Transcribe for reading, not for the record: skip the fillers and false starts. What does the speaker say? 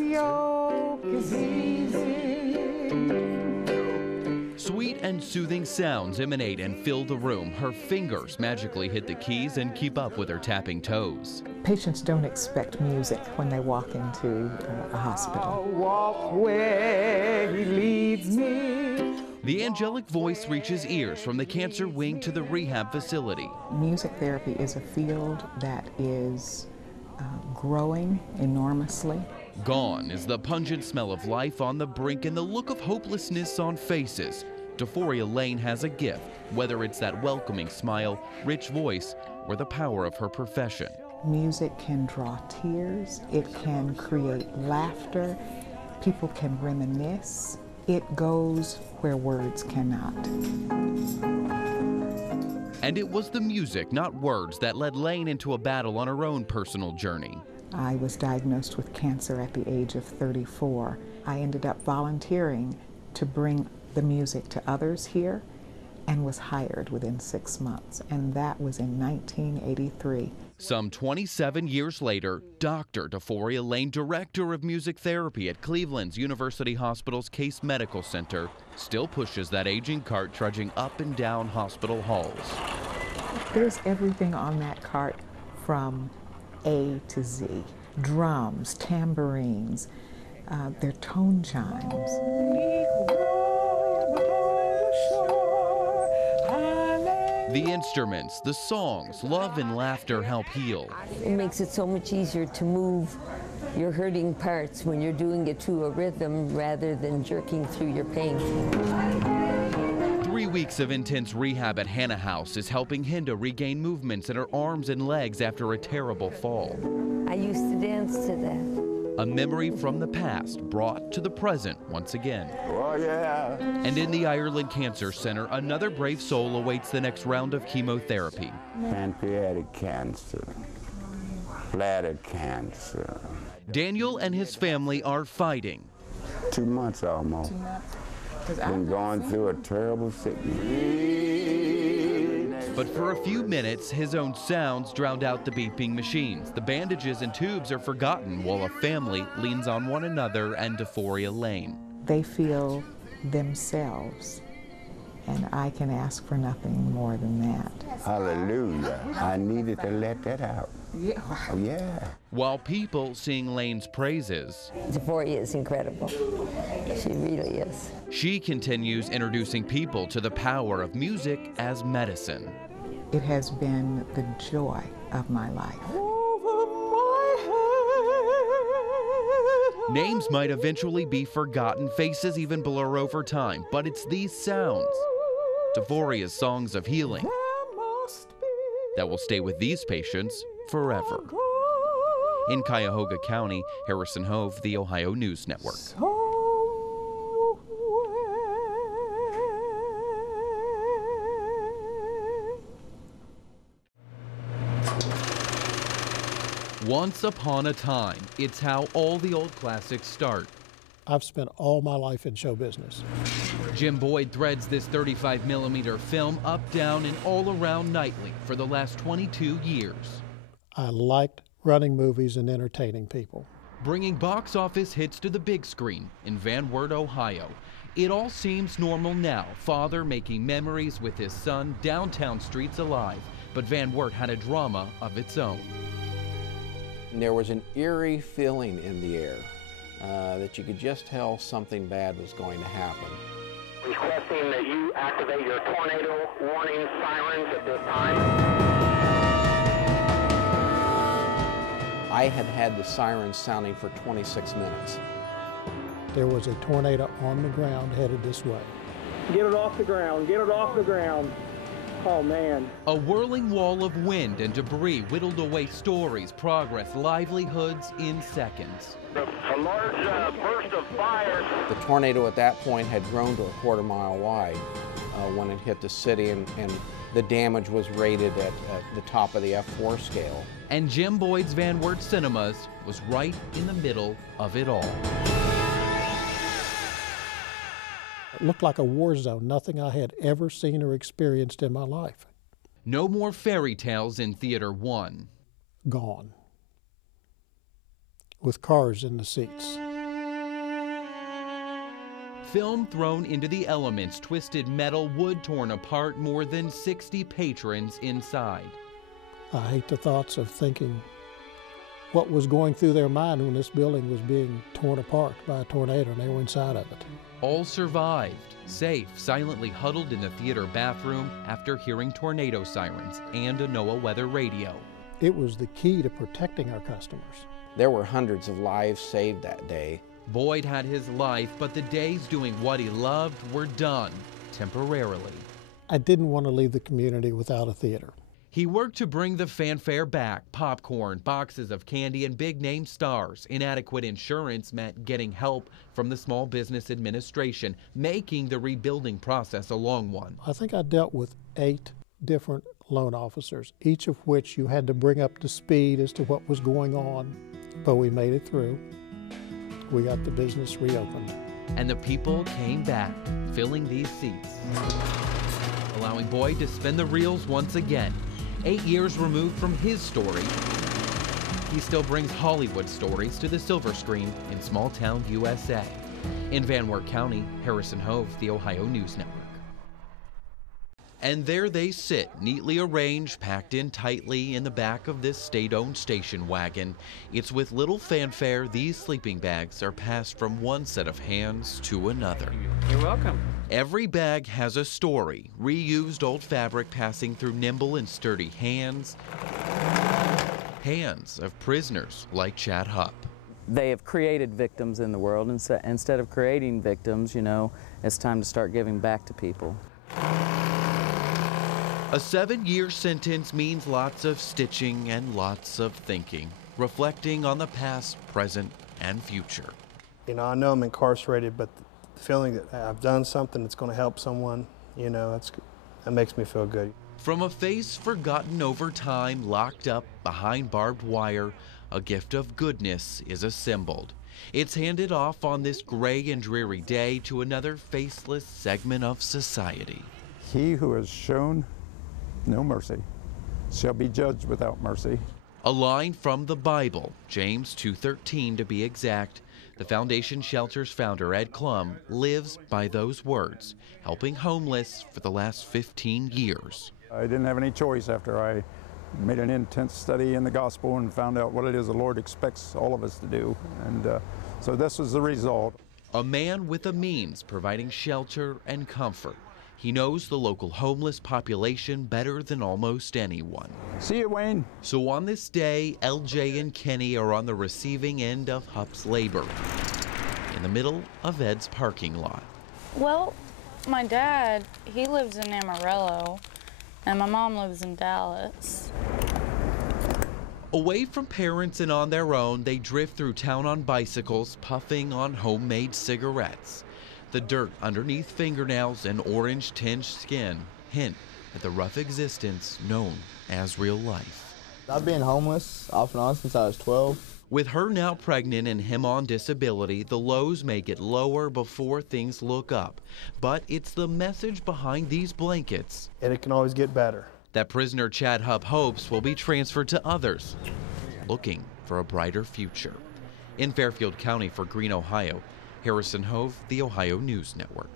yoke is easy. Sweet and soothing sounds emanate and fill the room. Her fingers magically hit the keys and keep up with her tapping toes. Patients don't expect music when they walk into a hospital. I'll walk where he leads me. The angelic voice reaches ears from the cancer wing to the rehab facility. Music therapy is a field that is growing enormously. Gone is the pungent smell of life on the brink and the look of hopelessness on faces. DeForia Lane has a gift, whether it's that welcoming smile, rich voice, or the power of her profession. Music can draw tears, it can create laughter, people can reminisce. It goes where words cannot. And it was the music, not words, that led Lane into a battle on her own personal journey. I was diagnosed with cancer at the age of 34. I ended up volunteering to bring the music to others here and was hired within 6 months, and that was in 1983. Some 27 years later, Dr. DeForia Lane, director of music therapy at Cleveland's University Hospital's Case Medical Center, still pushes that aging cart trudging up and down hospital halls. There's everything on that cart from A to Z. Drums, tambourines, their tone chimes. The instruments, the songs, love and laughter help heal. It makes it so much easier to move your hurting parts when you're doing it to a rhythm rather than jerking through your pain. 3 weeks of intense rehab at Hannah House is helping Hinda regain movements in her arms and legs after a terrible fall. I used to dance to that. A memory from the past brought to the present once again. Oh, yeah. And in the Ireland Cancer Center, another brave soul awaits the next round of chemotherapy. Pancreatic cancer, bladder cancer. Daniel and his family are fighting. 2 months almost. 2 months. Been going through a terrible sickness. But for a few minutes, his own sounds drowned out the beeping machines. The bandages and tubes are forgotten while a family leans on one another and DeForia Lane. They feel themselves, and I can ask for nothing more than that. Hallelujah. I needed to let that out. Yeah. Oh, yeah. While people sing Lane's praises, DeForia is incredible. She really is. she continues introducing people to the power of music as medicine. It has been the joy of my life. Names might eventually be forgotten, faces even blur over time, but it's these sounds, DeForia's songs of healing, that will stay with these patients forever. In Cuyahoga County, Harrison Hove, the Ohio News Network. Once upon a time, it's how all the old classics start. I've spent all my life in show business. Jim Boyd threads this 35mm film up, down, and all around nightly for the last 22 years. I liked running movies and entertaining people. Bringing box office hits to the big screen in Van Wert, Ohio. It all seems normal now, father making memories with his son, downtown streets alive. But Van Wert had a drama of its own. There was an eerie feeling in the air that you could just tell something bad was going to happen. Requesting that you activate your tornado warning sirens at this time. I had had the sirens sounding for 26 minutes. There was a tornado on the ground headed this way. Get it off the ground, get it off the ground. Oh, man. A whirling wall of wind and debris whittled away stories, progress, livelihoods in seconds. A large burst of fire. The tornado at that point had grown to a quarter-mile wide when it hit the city, and the damage was rated at the top of the F4 scale. And Jim Boyd's Van Wert Cinemas was right in the middle of it all. It looked like a war zone, nothing I had ever seen or experienced in my life. No more fairy tales in Theater 1. Gone. With cars in the seats. Film thrown into the elements, twisted metal, wood torn apart, more than 60 patrons inside. I hate the thoughts of thinking what was going through their mind when this building was being torn apart by a tornado and they were inside of it. All survived, safe, silently huddled in the theater bathroom after hearing tornado sirens and a NOAA weather radio. It was the key to protecting our customers. There were hundreds of lives saved that day. Boyd had his life, but the days doing what he loved were done, temporarily. I didn't want to leave the community without a theater. He worked to bring the fanfare back. Popcorn, boxes of candy, and big-name stars. Inadequate insurance meant getting help from the Small Business Administration, making the rebuilding process a long one. I think I dealt with 8 different loan officers, each of which you had to bring up to speed as to what was going on. But we made it through. We got the business reopened. And the people came back, filling these seats, allowing Boyd to spin the reels once again. 8 years removed from his story, he still brings Hollywood stories to the silver screen in small-town USA. In Van Wert County, Harrison Hove, the Ohio News Network. And there they sit, neatly arranged, packed in tightly in the back of this state-owned station wagon. It's with little fanfare these sleeping bags are passed from one set of hands to another. You're welcome. Every bag has a story, reused old fabric passing through nimble and sturdy hands of prisoners like Chad Hupp. They have created victims in the world, and instead of creating victims, you know, it's time to start giving back to people. A 7-year sentence means lots of stitching and lots of thinking, reflecting on the past, present, and future. You know, I know I'm incarcerated, but the feeling that I've done something that's going to help someone, you know, that makes me feel good. From a face forgotten over time, locked up behind barbed wire, a gift of goodness is assembled. It's handed off on this gray and dreary day to another faceless segment of society. He who has shown no mercy shall be judged without mercy. A line from the Bible, James 2:13 to be exact. The Foundation Shelter's founder, Ed Klum, lives by those words, helping homeless for the last 15 years. I didn't have any choice after I made an intense study in the gospel and found out what it is the Lord expects all of us to do. And so this was the result. A man with a means providing shelter and comfort. He knows the local homeless population better than almost anyone. See you, Wayne. So on this day, LJ and Kenny are on the receiving end of Hupp's labor, in the middle of Ed's parking lot. Well, my dad, he lives in Amarillo, and my mom lives in Dallas. Away from parents and on their own, they drift through town on bicycles, puffing on homemade cigarettes. The dirt underneath fingernails and orange-tinged skin hint at the rough existence known as real life. I've been homeless off and on since I was 12. With her now pregnant and him on disability, the lows may get lower before things look up. But it's the message behind these blankets, And it can always get better. that prisoner Chad Hupp hopes will be transferred to others looking for a brighter future. In Fairfield County for Green, Ohio, Harrison Hove, the Ohio News Network.